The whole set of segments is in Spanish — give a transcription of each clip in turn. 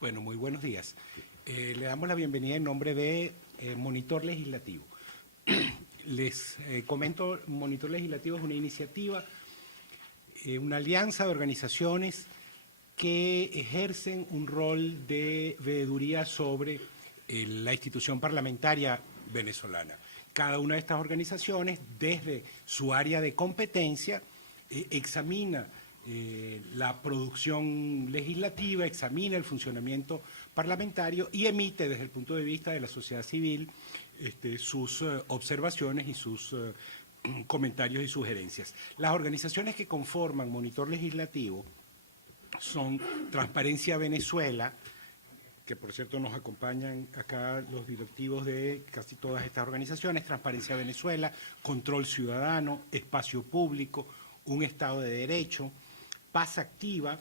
Bueno, muy buenos días. Le damos la bienvenida en nombre de Monitor Legislativo. Les comento, Monitor Legislativo es una iniciativa, una alianza de organizaciones que ejercen un rol de veeduría sobre la institución parlamentaria venezolana. Cada una de estas organizaciones, desde su área de competencia, examina la producción legislativa, examina el funcionamiento parlamentario y emite desde el punto de vista de la sociedad civil sus observaciones y sus comentarios y sugerencias. Las organizaciones que conforman Monitor Legislativo son Transparencia Venezuela, que por cierto nos acompañan acá los directivos de casi todas estas organizaciones, Transparencia Venezuela, Control Ciudadano, Espacio Público, Un Estado de Derecho, Paz Activa,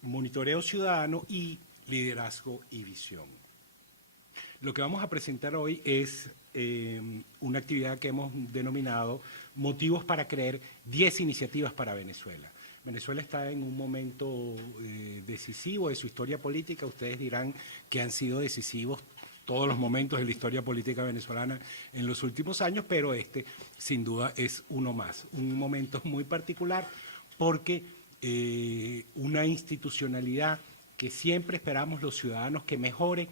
Monitoreo Ciudadano y Liderazgo y Visión. Lo que vamos a presentar hoy es una actividad que hemos denominado Motivos para creer 10 iniciativas para Venezuela. Venezuela está en un momento decisivo de su historia política. Ustedes dirán que han sido decisivos todos los momentos de la historia política venezolana en los últimos años, pero este sin duda es uno más. Un momento muy particular porque una institucionalidad que siempre esperamos los ciudadanos que mejore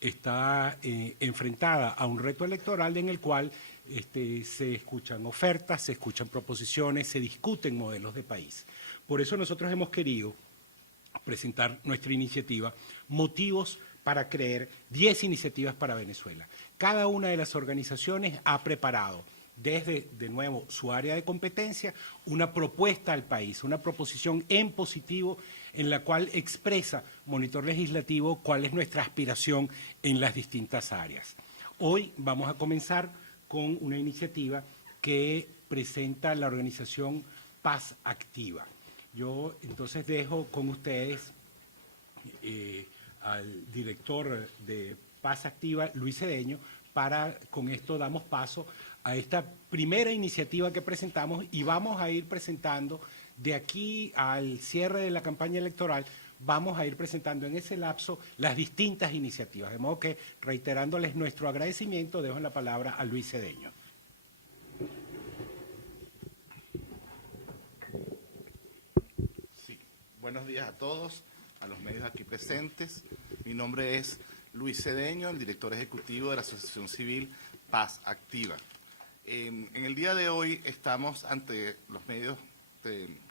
está enfrentada a un reto electoral en el cual se escuchan ofertas, se escuchan proposiciones, se discuten modelos de país. Por eso nosotros hemos querido presentar nuestra iniciativa, Motivos para creer 10 iniciativas para Venezuela. Cada una de las organizaciones ha preparado desde, de nuevo, su área de competencia, una propuesta al país, una proposición en positivo en la cual expresa Monitor Legislativo cuál es nuestra aspiración en las distintas áreas. Hoy vamos a comenzar con una iniciativa que presenta la organización Paz Activa. Yo entonces dejo con ustedes al director de Paz Activa, Luis Cedeño, con esto damos paso a esta primera iniciativa que presentamos y vamos a ir presentando de aquí al cierre de la campaña electoral, vamos a ir presentando en ese lapso las distintas iniciativas. De modo que, reiterándoles nuestro agradecimiento, dejo la palabra a Luis Cedeño. Sí. Buenos días a todos, a los medios aquí presentes. Mi nombre es Luis Cedeño, el director ejecutivo de la Asociación Civil Paz Activa. En el día de hoy estamos ante los medios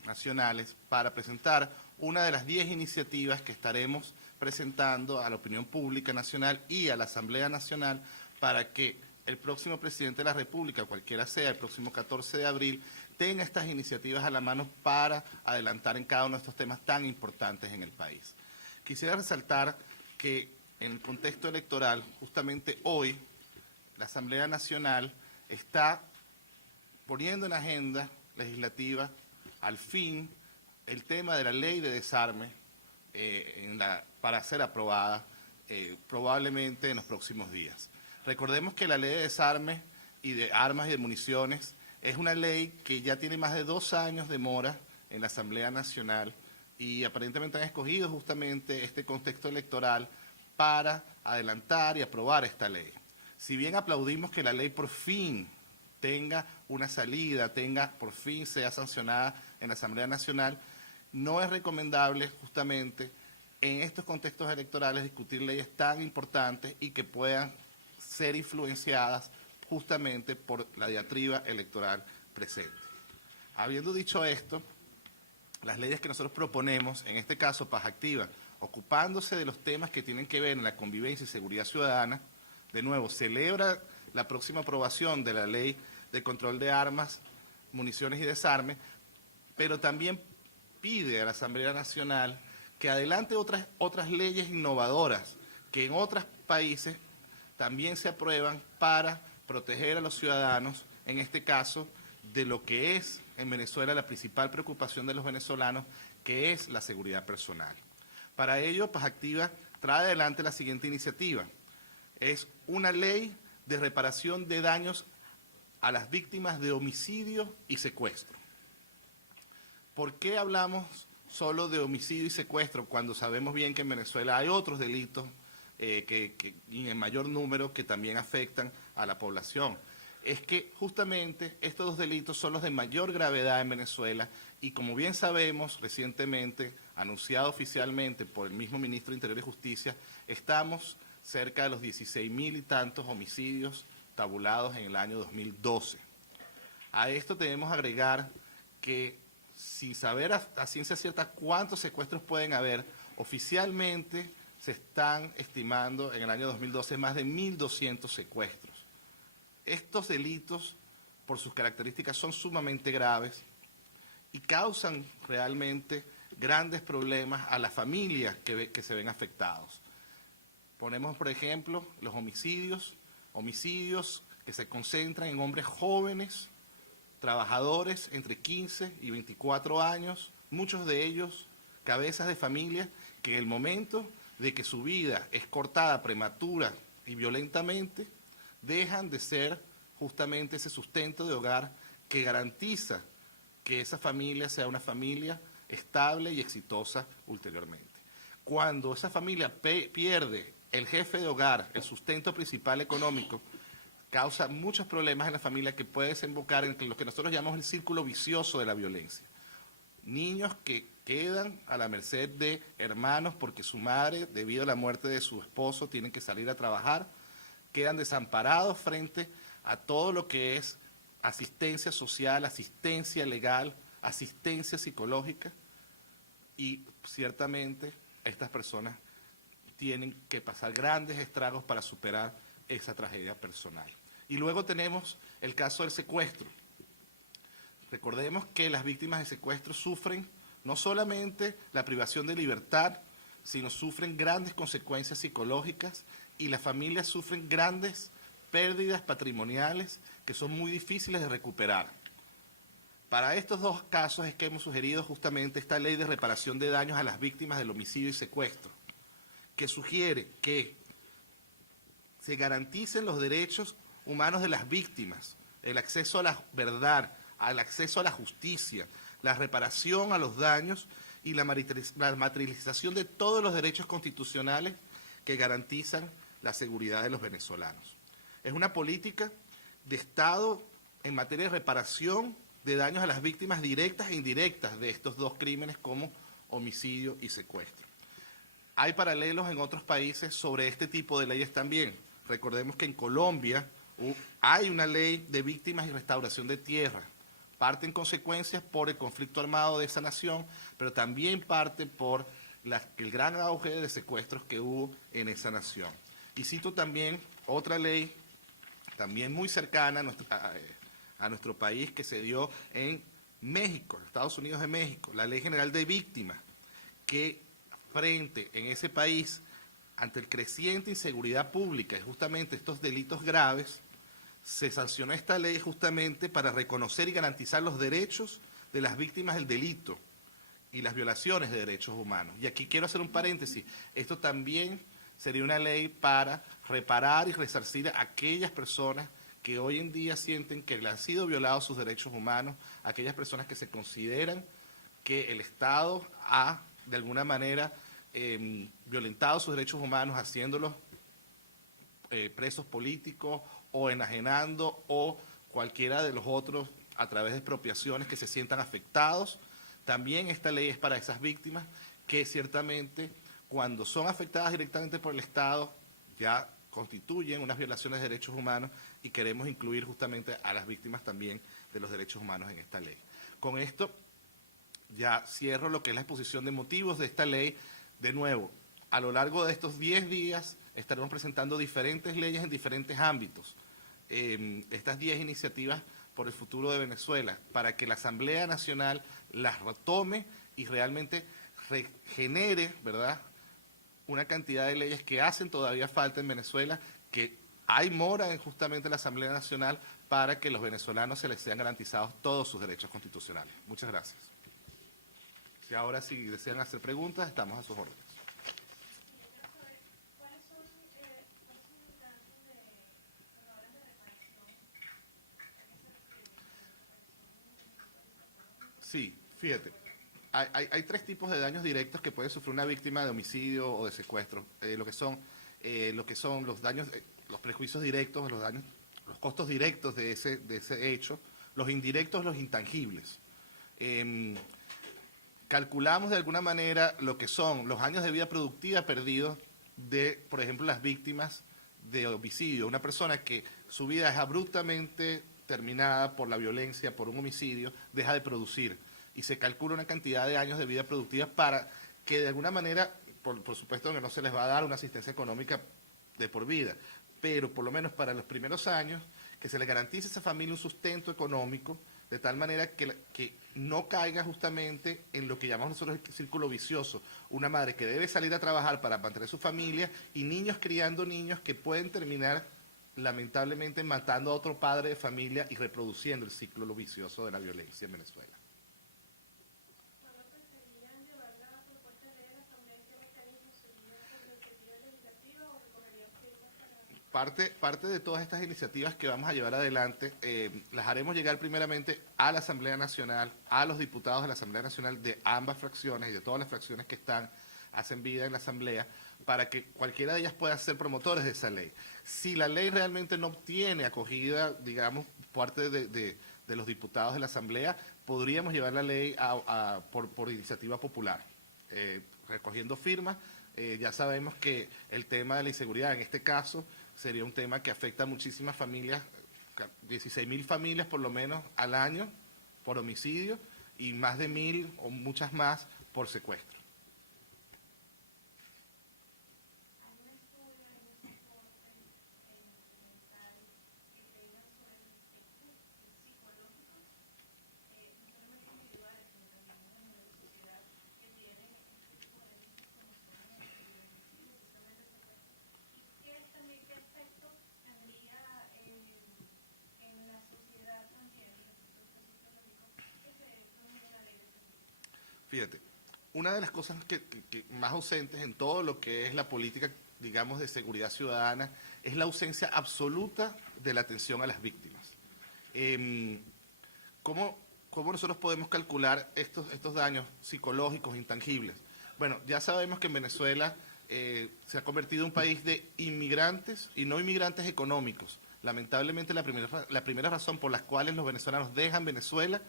nacionales para presentar una de las 10 iniciativas que estaremos presentando a la opinión pública nacional y a la Asamblea Nacional para que el próximo presidente de la República, cualquiera sea, el próximo 14 de abril, tenga estas iniciativas a la mano para adelantar en cada uno de estos temas tan importantes en el país. Quisiera resaltar que en el contexto electoral, justamente hoy, la Asamblea Nacional está poniendo en agenda legislativa, al fin, el tema de la ley de desarme para ser aprobada probablemente en los próximos días. Recordemos que la ley de desarme y de armas y de municiones es una ley que ya tiene más de 2 años de mora en la Asamblea Nacional y aparentemente han escogido justamente este contexto electoral para adelantar y aprobar esta ley. Si bien aplaudimos que la ley por fin tenga una salida, por fin sea sancionada en la Asamblea Nacional, no es recomendable justamente en estos contextos electorales discutir leyes tan importantes y que puedan ser influenciadas justamente por la diatriba electoral presente. Habiendo dicho esto, las leyes que nosotros proponemos, en este caso Paz Activa, ocupándose de los temas que tienen que ver en la convivencia y seguridad ciudadana, de nuevo, celebra la próxima aprobación de la ley de control de armas, municiones y desarme, pero también pide a la Asamblea Nacional que adelante otras leyes innovadoras que en otros países también se aprueban para proteger a los ciudadanos, en este caso, de lo que es en Venezuela la principal preocupación de los venezolanos, que es la seguridad personal. Para ello, Paz Activa trae adelante la siguiente iniciativa. Es una ley de reparación de daños a las víctimas de homicidio y secuestro. ¿Por qué hablamos solo de homicidio y secuestro, cuando sabemos bien que en Venezuela hay otros delitos y en mayor número que también afectan a la población. Es que justamente estos dos delitos son los de mayor gravedad en Venezuela y, como bien sabemos, recientemente anunciado oficialmente por el mismo ministro de Interior y Justicia, estamos cerca de los 16.000 y tantos homicidios tabulados en el año 2012. A esto debemos agregar que, sin saber a ciencia cierta cuántos secuestros pueden haber, oficialmente se están estimando en el año 2012 más de 1.200 secuestros. Estos delitos, por sus características, son sumamente graves y causan realmente grandes problemas a las familias que se ven afectados. Ponemos, por ejemplo, los homicidios que se concentran en hombres jóvenes, trabajadores entre 15 y 24 años, muchos de ellos cabezas de familia que en el momento de que su vida es cortada prematura y violentamente, dejan de ser justamente ese sustento de hogar que garantiza que esa familia sea una familia estable y exitosa ulteriormente. Cuando esa familia pierde el jefe de hogar, el sustento principal económico, causa muchos problemas en la familia que puede desembocar en lo que nosotros llamamos el círculo vicioso de la violencia. Niños que quedan a la merced de hermanos porque su madre, debido a la muerte de su esposo, tienen que salir a trabajar, quedan desamparados frente a todo lo que es asistencia social, asistencia legal, asistencia psicológica, y ciertamente estas personas tienen que pasar grandes estragos para superar esa tragedia personal. Y luego tenemos el caso del secuestro. Recordemos que las víctimas de secuestro sufren no solamente la privación de libertad, sino sufren grandes consecuencias psicológicas y las familias sufren grandes pérdidas patrimoniales que son muy difíciles de recuperar. Para estos dos casos es que hemos sugerido justamente esta ley de reparación de daños a las víctimas del homicidio y secuestro, que sugiere que se garanticen los derechos humanos de las víctimas, el acceso a la verdad, al acceso a la justicia, la reparación a los daños y la materialización de todos los derechos constitucionales que garantizan la seguridad de los venezolanos. Es una política de Estado en materia de reparación de daños a las víctimas directas e indirectas de estos dos crímenes como homicidio y secuestro. Hay paralelos en otros países sobre este tipo de leyes también. Recordemos que en Colombia hay una ley de víctimas y restauración de tierra. Parte en consecuencias por el conflicto armado de esa nación, pero también parte por el gran auge de secuestros que hubo en esa nación. Y cito también otra ley, también muy cercana a nuestro país, que se dio en México, Estados Unidos de México, la Ley General de Víctimas, que frente en ese país, ante el creciente inseguridad pública y justamente estos delitos graves, se sancionó esta ley justamente para reconocer y garantizar los derechos de las víctimas del delito y las violaciones de derechos humanos. Y aquí quiero hacer un paréntesis. Esto también sería una ley para reparar y resarcir a aquellas personas que hoy en día sienten que le han sido violados sus derechos humanos, aquellas personas que se consideran que el Estado ha, de alguna manera, violentado sus derechos humanos, haciéndolos presos políticos o enajenando o cualquiera de los otros a través de expropiaciones que se sientan afectados. También esta ley es para esas víctimas que ciertamente cuando son afectadas directamente por el Estado ya constituyen unas violaciones de derechos humanos y queremos incluir justamente a las víctimas también de los derechos humanos en esta ley. Con esto ya cierro lo que es la exposición de motivos de esta ley. De nuevo, a lo largo de estos 10 días estaremos presentando diferentes leyes en diferentes ámbitos. Estas 10 iniciativas por el futuro de Venezuela, para que la Asamblea Nacional las retome y realmente genere, ¿verdad?, una cantidad de leyes que hacen todavía falta en Venezuela, que hay mora justamente en la Asamblea Nacional para que los venezolanos se les sean garantizados todos sus derechos constitucionales. Muchas gracias. Y ahora, si desean hacer preguntas, estamos a sus órdenes. Sí, fíjate, hay tres tipos de daños directos que puede sufrir una víctima de homicidio o de secuestro. Lo que son los daños, los prejuicios directos, los daños, los costos directos de ese hecho, los indirectos, los intangibles. Calculamos de alguna manera lo que son los años de vida productiva perdidos de, por ejemplo, las víctimas de homicidio. Una persona que su vida es abruptamente terminada por la violencia, por un homicidio, deja de producir. Y se calcula una cantidad de años de vida productiva para que de alguna manera, por supuesto que no se les va a dar una asistencia económica de por vida, pero por lo menos para los primeros años, que se le garantice a esa familia un sustento económico, de tal manera que no caiga justamente en lo que llamamos nosotros el círculo vicioso. Una madre que debe salir a trabajar para mantener su familia y niños criando niños que pueden terminar lamentablemente matando a otro padre de familia y reproduciendo el ciclo vicioso de la violencia en Venezuela. Parte de todas estas iniciativas que vamos a llevar adelante, las haremos llegar primeramente a la Asamblea Nacional, a los diputados de la Asamblea Nacional de ambas fracciones y de todas las fracciones que hacen vida en la Asamblea, para que cualquiera de ellas pueda ser promotores de esa ley. Si la ley realmente no obtiene acogida, digamos, parte de los diputados de la Asamblea, podríamos llevar la ley por iniciativa popular, recogiendo firmas. Ya sabemos que el tema de la inseguridad, en este caso, sería un tema que afecta a muchísimas familias, 16.000 familias por lo menos al año por homicidio y más de 1.000 o muchas más por secuestro. Fíjate, una de las cosas que más ausentes en todo lo que es la política, digamos, de seguridad ciudadana, es la ausencia absoluta de la atención a las víctimas. ¿Cómo nosotros podemos calcular estos daños psicológicos intangibles? Bueno, ya sabemos que en Venezuela se ha convertido en un país de inmigrantes y no inmigrantes económicos. Lamentablemente la primera razón por las cuales los venezolanos dejan Venezuela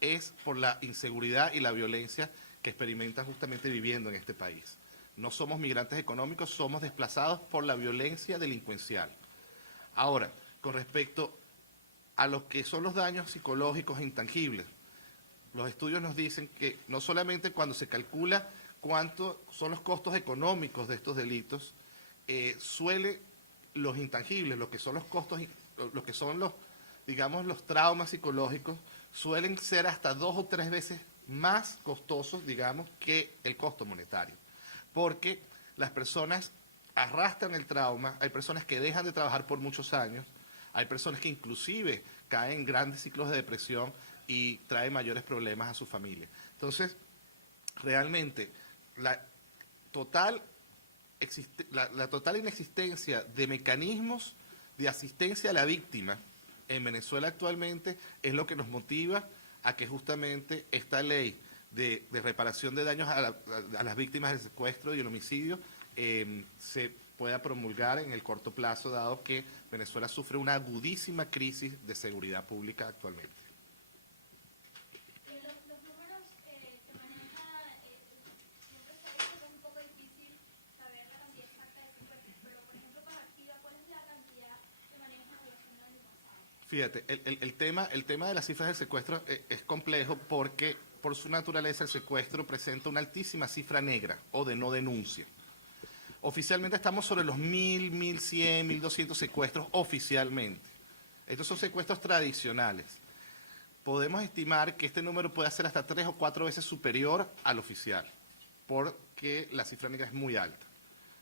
es por la inseguridad y la violencia que experimentan justamente viviendo en este país. No somos migrantes económicos, somos desplazados por la violencia delincuencial. Ahora, con respecto a lo que son los daños psicológicos e intangibles, los estudios nos dicen que no solamente cuando se calcula cuántos son los costos económicos de estos delitos, suele los intangibles, lo que son los costos, lo que son los traumas psicológicos, suelen ser hasta 2 o 3 veces más costosos, digamos, que el costo monetario. Porque las personas arrastran el trauma, hay personas que dejan de trabajar por muchos años, hay personas que inclusive caen en grandes ciclos de depresión y traen mayores problemas a su familia. Entonces, realmente, la total inexistencia de mecanismos de asistencia a la víctima en Venezuela actualmente es lo que nos motiva a que justamente esta ley de reparación de daños a las víctimas del secuestro y el homicidio se pueda promulgar en el corto plazo, dado que Venezuela sufre una agudísima crisis de seguridad pública actualmente. Los números que maneja, siempre se ha dicho que es un poco difícil saber la cantidad exacta de secuestros, pero por ejemplo para Activa, ¿cuál es la cantidad que maneja en relación al año pasado? Fíjate, el tema de las cifras del secuestro es complejo porque por su naturaleza el secuestro presenta una altísima cifra negra o de no denuncia. Oficialmente estamos sobre los 1.000, 1.100, 1.200 secuestros oficialmente. Estos son secuestros tradicionales. Podemos estimar que este número puede ser hasta 3 o 4 veces superior al oficial, porque la cifra negra es muy alta.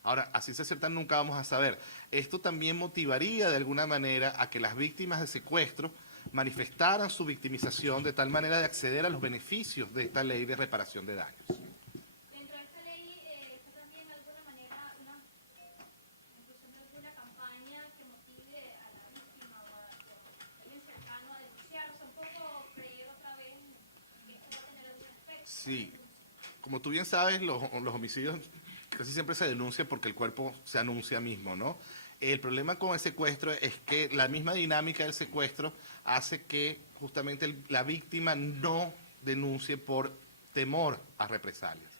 Ahora, así se cierta nunca vamos a saber. Esto también motivaría de alguna manera a que las víctimas de secuestro manifestaran su victimización de tal manera de acceder a los beneficios de esta ley de reparación de daños. Dentro de esta ley está también de alguna manera inclusión de alguna campaña que motive a la víctima o a alguien cercano a denunciar, o sea, un poco creer otra vez que esto va a tener algún efecto. Sí, como tú bien sabes, los homicidios casi siempre se denuncian porque el cuerpo se anuncia mismo, ¿no? El problema con el secuestro es que la misma dinámica del secuestro hace que justamente la víctima no denuncie por temor a represalias.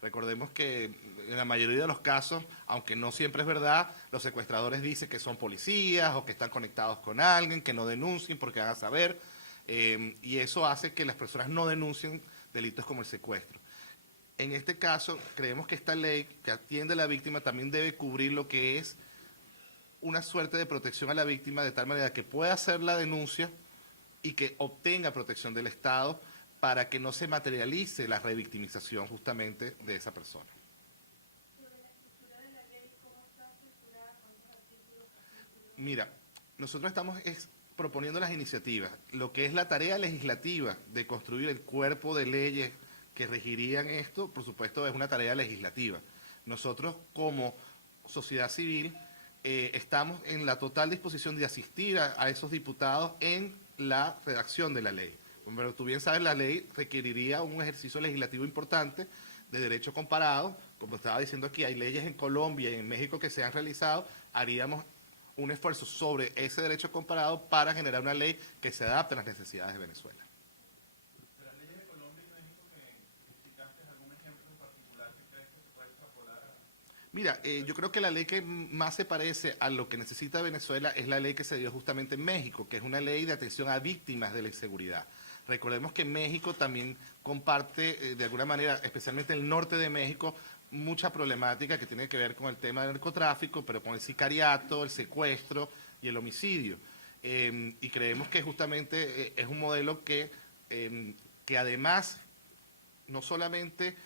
Recordemos que en la mayoría de los casos, aunque no siempre es verdad, los secuestradores dicen que son policías o que están conectados con alguien, que no denuncien porque van a saber, y eso hace que las personas no denuncien delitos como el secuestro. En este caso, creemos que esta ley que atiende a la víctima también debe cubrir lo que es una suerte de protección a la víctima de tal manera que pueda hacer la denuncia y que obtenga protección del Estado para que no se materialice la revictimización justamente de esa persona. Mira, nosotros estamos proponiendo las iniciativas. Lo que es la tarea legislativa de construir el cuerpo de leyes que regirían esto, por supuesto, es una tarea legislativa. Nosotros, como sociedad civil, estamos en la total disposición de asistir a esos diputados en la redacción de la ley. Pero tú bien sabes, la ley requeriría un ejercicio legislativo importante de derecho comparado. Como estaba diciendo aquí, hay leyes en Colombia y en México que se han realizado. Haríamos un esfuerzo sobre ese derecho comparado para generar una ley que se adapte a las necesidades de Venezuela. Mira, yo creo que la ley que más se parece a lo que necesita Venezuela es la ley que se dio justamente en México, que es una ley de atención a víctimas de la inseguridad. Recordemos que México también comparte, de alguna manera, especialmente el norte de México, mucha problemática que tiene que ver con el tema del narcotráfico, pero con el sicariato, el secuestro y el homicidio. Y creemos que justamente es un modelo que además no solamente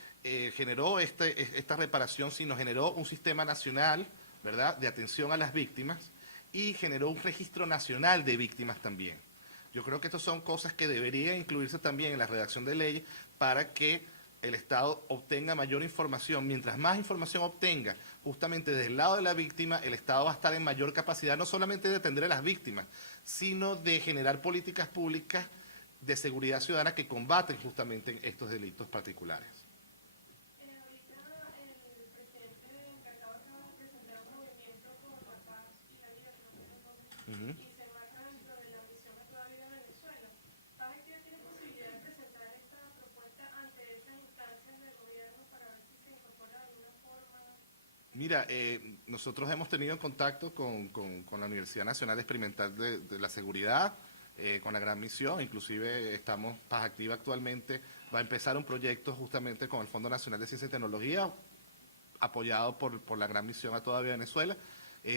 generó esta reparación, sino generó un sistema nacional, ¿verdad?, de atención a las víctimas y generó un registro nacional de víctimas también. Yo creo que estas son cosas que deberían incluirse también en la redacción de leyes para que el Estado obtenga mayor información. Mientras más información obtenga justamente del lado de la víctima, el Estado va a estar en mayor capacidad no solamente de atender a las víctimas, sino de generar políticas públicas de seguridad ciudadana que combaten justamente estos delitos particulares. Y se marca dentro de la misión a toda vida de Venezuela. ¿Sabes que tiene posibilidad de presentar esta propuesta ante esas instancias del gobierno para ver si se incorpora de alguna forma? Mira, nosotros hemos tenido contacto con la Universidad Nacional Experimental de la Seguridad, con la Gran Misión, inclusive estamos, Paz Activa actualmente va a empezar un proyecto justamente con el Fondo Nacional de Ciencia y Tecnología, apoyado por la Gran Misión a toda vida de Venezuela.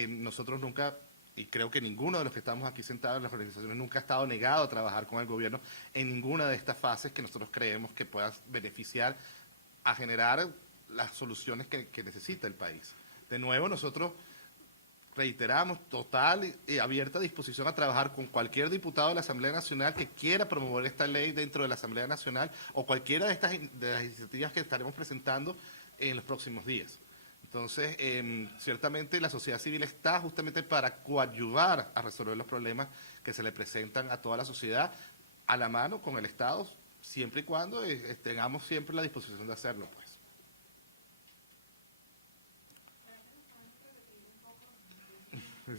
Nosotros nunca, y creo que ninguno de los que estamos aquí sentados en las organizaciones nunca ha estado negado a trabajar con el gobierno en ninguna de estas fases que nosotros creemos que puedan beneficiar a generar las soluciones que necesita el país. De nuevo, nosotros reiteramos total y abierta disposición a trabajar con cualquier diputado de la Asamblea Nacional que quiera promover esta ley dentro de la Asamblea Nacional o cualquiera de las iniciativas que estaremos presentando en los próximos días. Entonces, ciertamente la sociedad civil está justamente para coadyuvar a resolver los problemas que se le presentan a toda la sociedad, a la mano con el Estado, siempre y cuando tengamos siempre la disposición de hacerlo, pues.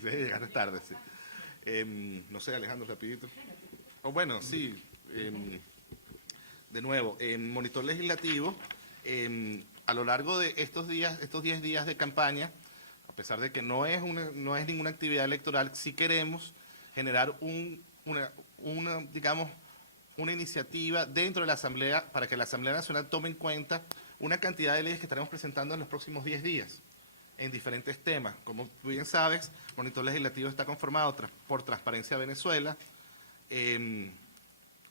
Sí, llegar tarde, sí. No sé, Alejandro, rapidito. O bueno, sí, de nuevo, en monitor legislativo, a lo largo de estos 10 días de campaña, a pesar de que no es ninguna actividad electoral, sí queremos generar digamos, una iniciativa dentro de la Asamblea para que la Asamblea Nacional tome en cuenta una cantidad de leyes que estaremos presentando en los próximos 10 días en diferentes temas. Como tú bien sabes, Monitor Legislativo está conformado por Transparencia Venezuela,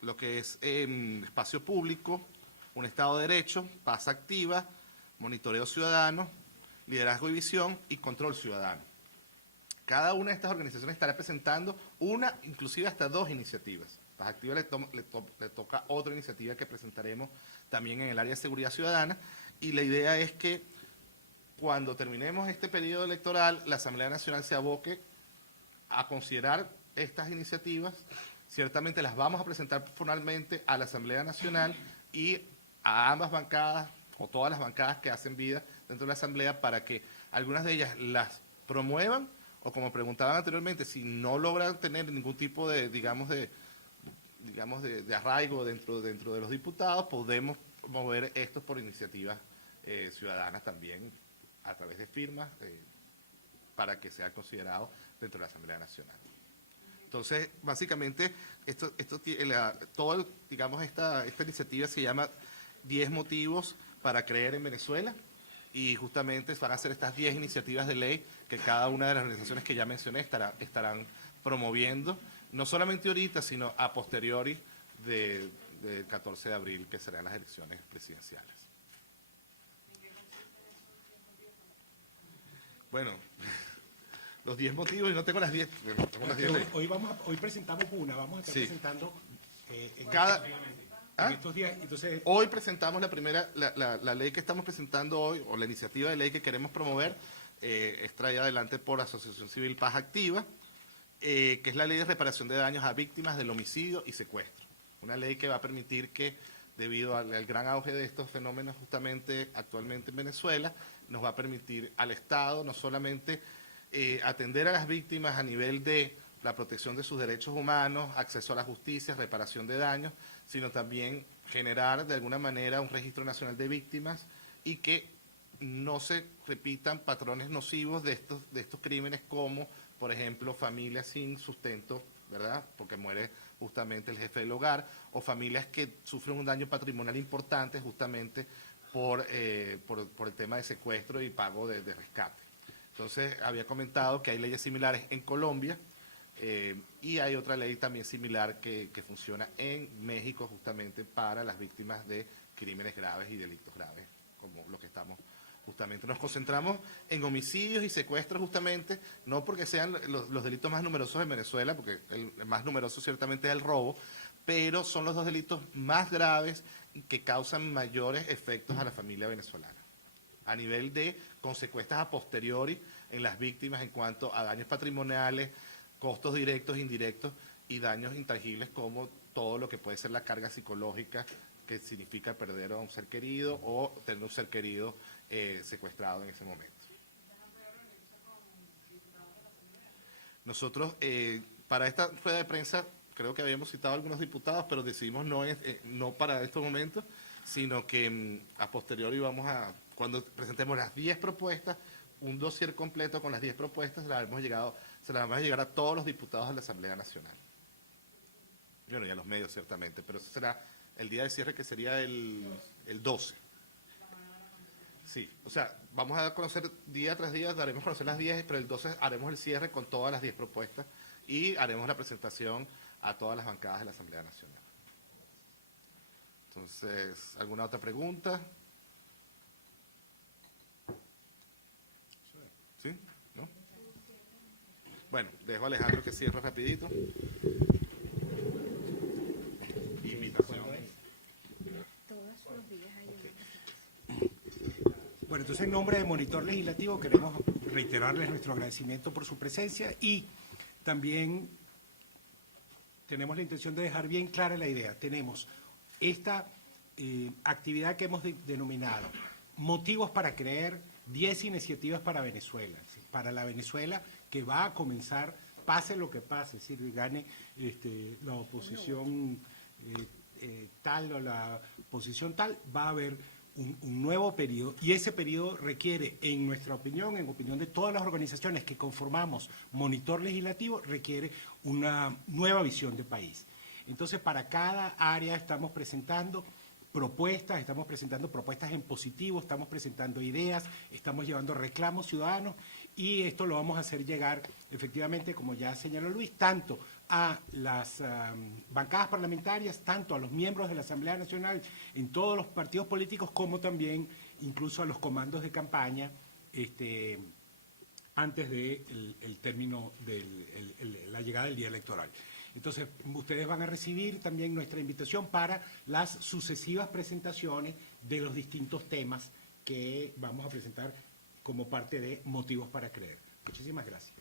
lo que es espacio público, un Estado de Derecho, Paz Activa, Monitoreo Ciudadano, Liderazgo y Visión y Control Ciudadano. Cada una de estas organizaciones estará presentando una, inclusive hasta 2 iniciativas. Paz Activa le toca otra iniciativa que presentaremos también en el área de seguridad ciudadana, y la idea es que cuando terminemos este periodo electoral, la Asamblea Nacional se aboque a considerar estas iniciativas. Ciertamente las vamos a presentar formalmente a la Asamblea Nacional y a ambas bancadas o todas las bancadas que hacen vida dentro de la Asamblea para que algunas de ellas las promuevan o, como preguntaban anteriormente, si no logran tener ningún tipo de, digamos, de arraigo dentro de los diputados, podemos mover estos por iniciativas ciudadanas también a través de firmas para que sea considerado dentro de la Asamblea Nacional. Entonces, básicamente, digamos, esta iniciativa se llama 10 motivos para creer en Venezuela, y justamente van a ser estas 10 iniciativas de ley que cada una de las organizaciones que ya mencioné estarán promoviendo, no solamente ahorita, sino a posteriori del 14 de abril, que serán las elecciones presidenciales. Bueno, los 10 motivos, y no tengo las 10. Tengo las 10 Hoy presentamos una, vamos a estar presentando en estos días. Entonces, hoy presentamos la primera, la ley que estamos presentando hoy, o la iniciativa de ley que queremos promover, es traída adelante por la Asociación Civil Paz Activa, que es la ley de reparación de daños a víctimas del homicidio y secuestro. Una ley que va a permitir que, debido al gran auge de estos fenómenos justamente actualmente en Venezuela, nos va a permitir al Estado no solamente atender a las víctimas a nivel de la protección de sus derechos humanos, acceso a la justicia, reparación de daños, sino también generar de alguna manera un registro nacional de víctimas y que no se repitan patrones nocivos de estos crímenes, como por ejemplo familias sin sustento, ¿verdad?, porque muere justamente el jefe del hogar, o familias que sufren un daño patrimonial importante justamente por el tema de secuestro y pago de rescate. Entonces, había comentado que hay leyes similares en Colombia, y hay otra ley también similar que funciona en México justamente para las víctimas de crímenes graves y delitos graves, como lo que estamos justamente. Nos concentramos en homicidios y secuestros justamente, no porque sean los delitos más numerosos en Venezuela, porque el más numeroso ciertamente es el robo, pero son los dos delitos más graves que causan mayores efectos a la familia venezolana, a nivel de consecuencias a posteriori en las víctimas en cuanto a daños patrimoniales, costos directos e indirectos y daños intangibles, como todo lo que puede ser la carga psicológica que significa perder a un ser querido o tener un ser querido secuestrado en ese momento. Nosotros, para esta rueda de prensa, creo que habíamos citado a algunos diputados, pero decidimos no para estos momentos, sino que a posteriori cuando presentemos las 10 propuestas, un dossier completo con las 10 propuestas, se las vamos a llegar a todos los diputados de la Asamblea Nacional. Bueno, y a los medios ciertamente, pero eso será el día de cierre, que sería el 12. Sí, o sea, vamos a dar a conocer día tras día, daremos a conocer las 10, pero el 12 haremos el cierre con todas las 10 propuestas y haremos la presentación a todas las bancadas de la Asamblea Nacional. Entonces, ¿alguna otra pregunta? ¿Sí? ¿No? Bueno, dejo a Alejandro que cierre rapidito. Invitación. bueno, entonces en nombre de Monitor Legislativo queremos reiterarles nuestro agradecimiento por su presencia, y también tenemos la intención de dejar bien clara la idea. Tenemos esta actividad que hemos denominado Motivos para Creer, 10 iniciativas para Venezuela, para la Venezuela que va a comenzar, pase lo que pase, es decir, gane la oposición tal o la posición tal, va a haber un nuevo periodo, y ese periodo requiere, en nuestra opinión, en opinión de todas las organizaciones que conformamos Monitor Legislativo, requiere una nueva visión de país. Entonces, para cada área estamos presentando propuestas en positivo, estamos presentando ideas, estamos llevando reclamos ciudadanos, y esto lo vamos a hacer llegar, efectivamente, como ya señaló Luis, tanto a las bancadas parlamentarias, tanto a los miembros de la Asamblea Nacional en todos los partidos políticos, como también incluso a los comandos de campaña antes del término de la llegada del día electoral. Entonces, ustedes van a recibir también nuestra invitación para las sucesivas presentaciones de los distintos temas que vamos a presentar como parte de Motivos para Creer. Muchísimas gracias.